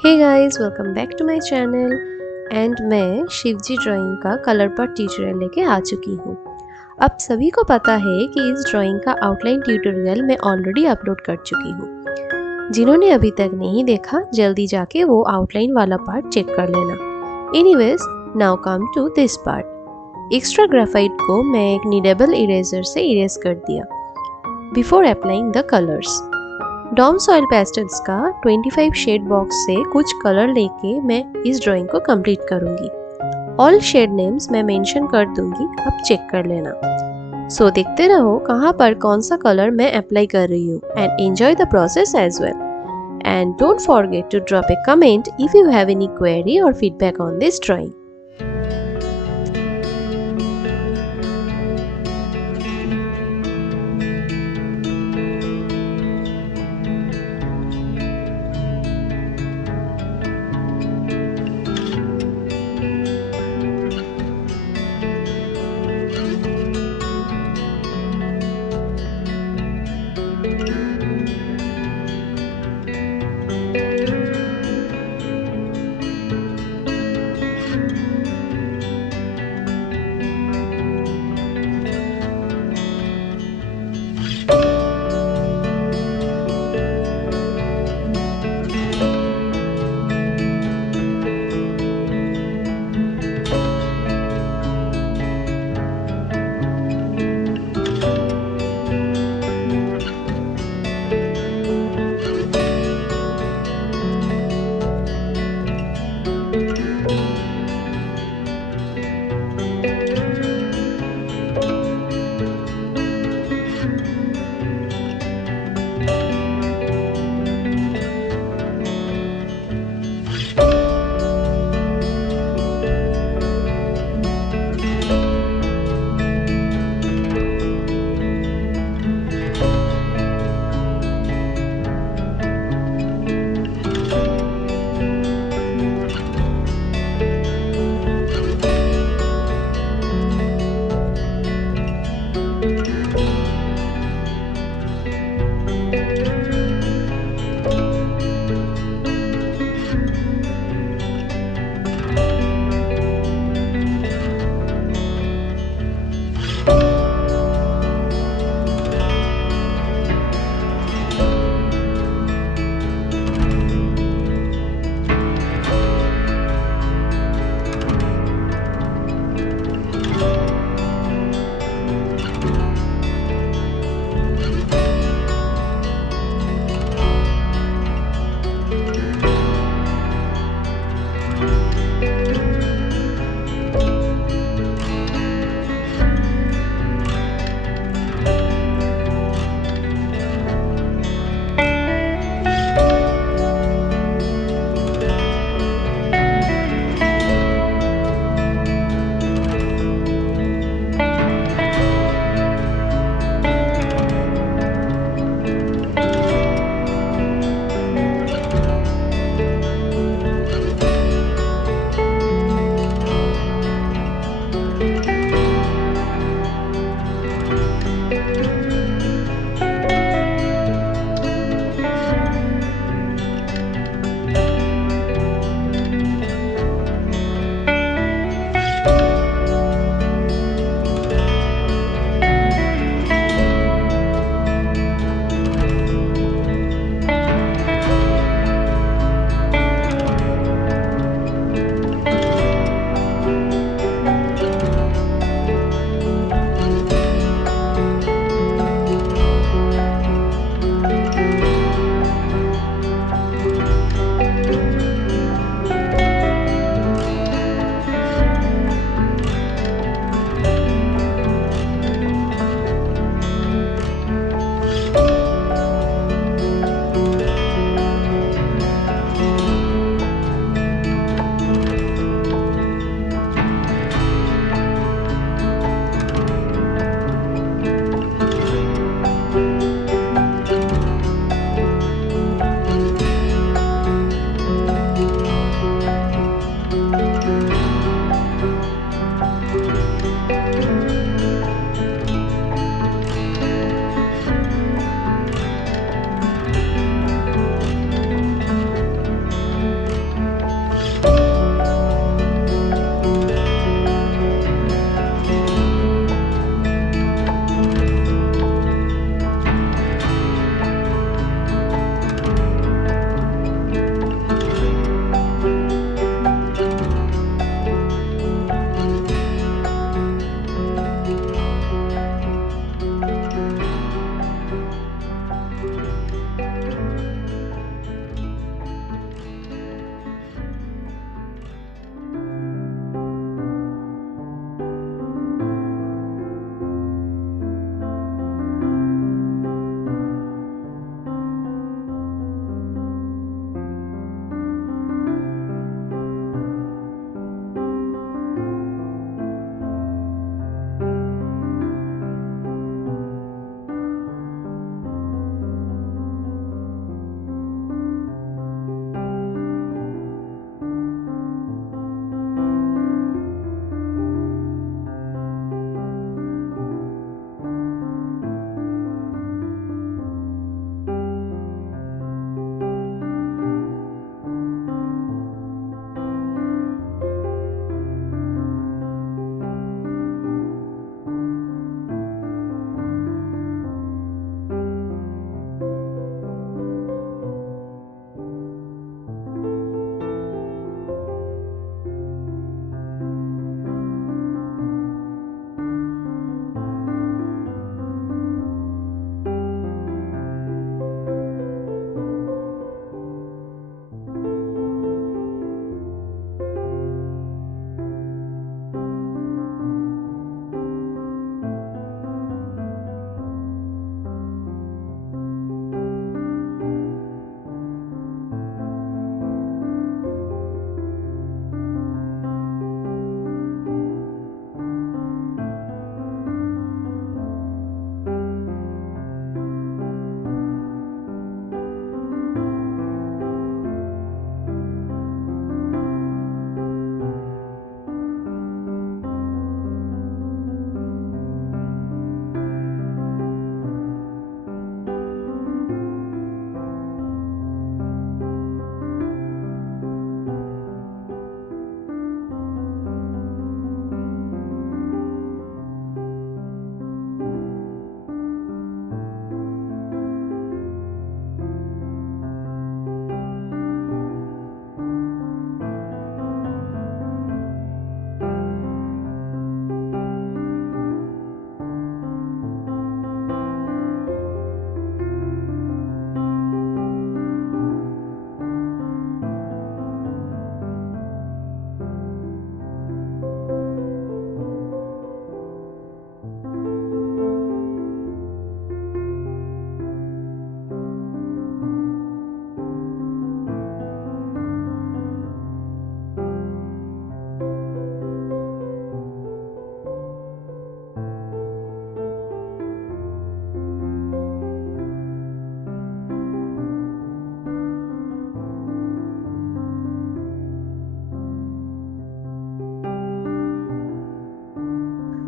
Hey guys, welcome back to my channel. And मैं Shivji drawing का colour पर tutorial लेके आ चुकी हूँ। अब सभी को पता है कि इस ड्राइंग का आउटलाइन ट्यूटोरियल मैं ऑलरेडी अपलोड कर चुकी हूँ। जिन्होंने अभी तक नहीं देखा, जल्दी जाके वो आउटलाइन वाला पार्ट चेक कर लेना। Anyways, now come to this part. Extra graphite को मैं एक नीडेबल इरेजर से इरेज कर दिया before applying the colours. Doms oil pastels का 25 शेड बॉक्स से कुछ कलर लेके मैं इस ड्राइंग को कंप्लीट करूंगी। ऑल शेड नेम्स मैं मेंशन कर दूंगी, अब चेक कर लेना। सो देखते रहो कहाँ पर कौन सा कलर मैं अप्लाई कर रही हूँ and enjoy the process as well. And don't forget to drop a comment if you have any query और feedback on this drawing.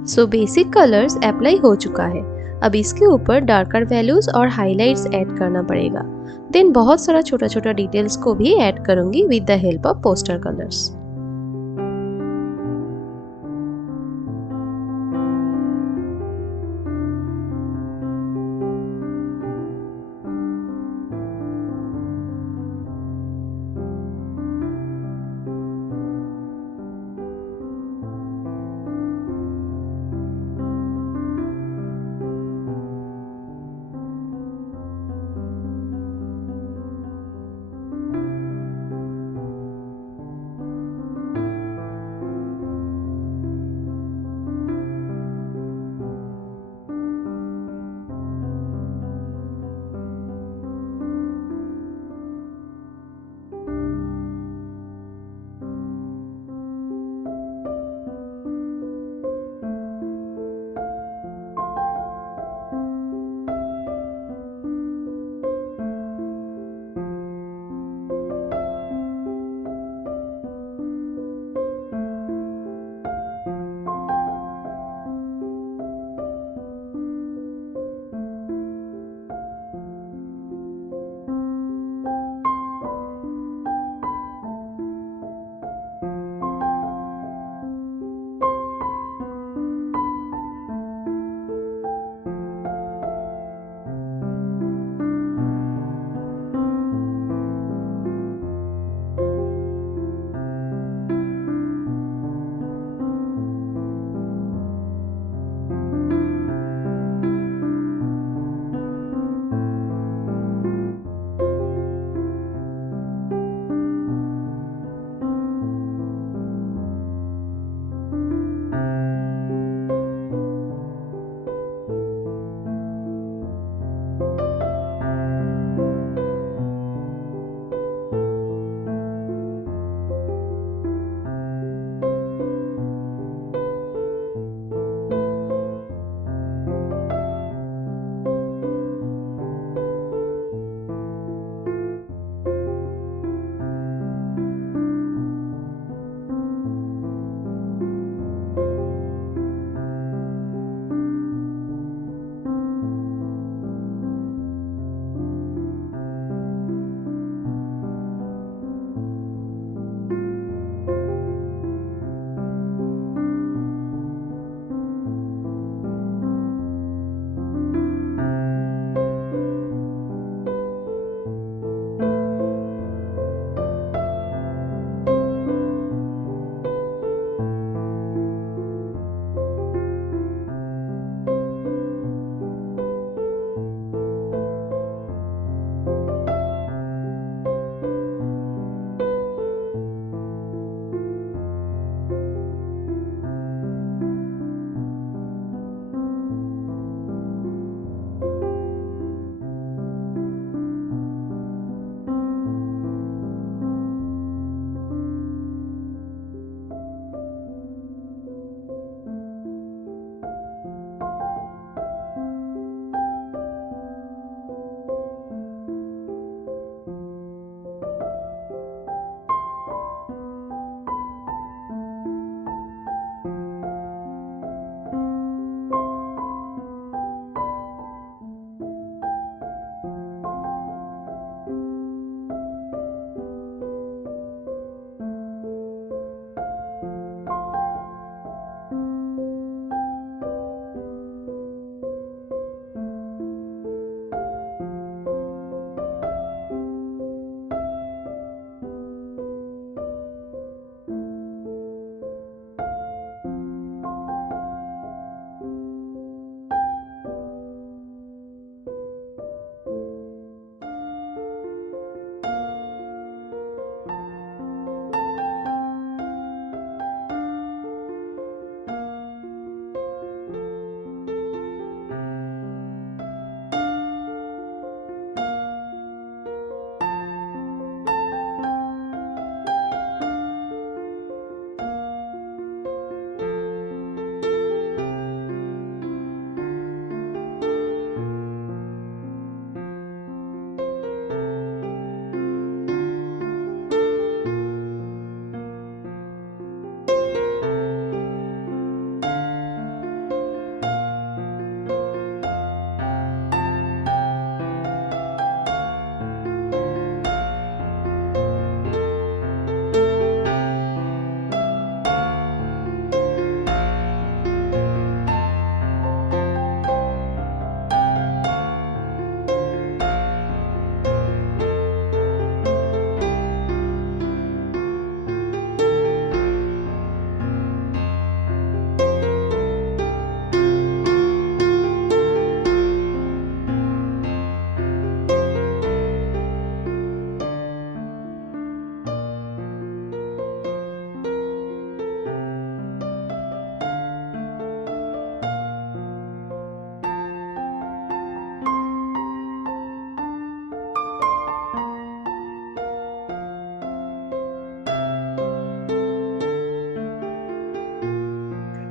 So basic colours apply हो चुका है। अब इसके ऊपर डार्कर वैल्यूज और हाइलाइट्स ऐड करना पड़ेगा। देन बहुत सारा छोटा छोटा डिटेल्स को भी ऐड करूंगी with the help of poster colours.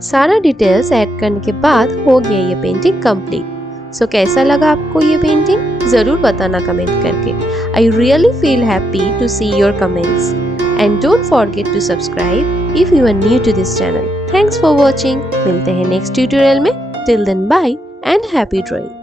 सारा डिटेल्स ऐड करने के बाद हो गया ये पेंटिंग कंप्लीट। सो कैसा लगा आपको ये पेंटिंग? ज़रूर बताना कमेंट करके। I really feel happy to see your comments and don't forget to subscribe if you are new to this channel. Thanks for watching. मिलते हैं नेक्स्ट ट्यूटोरियल में। Till then bye and happy drawing.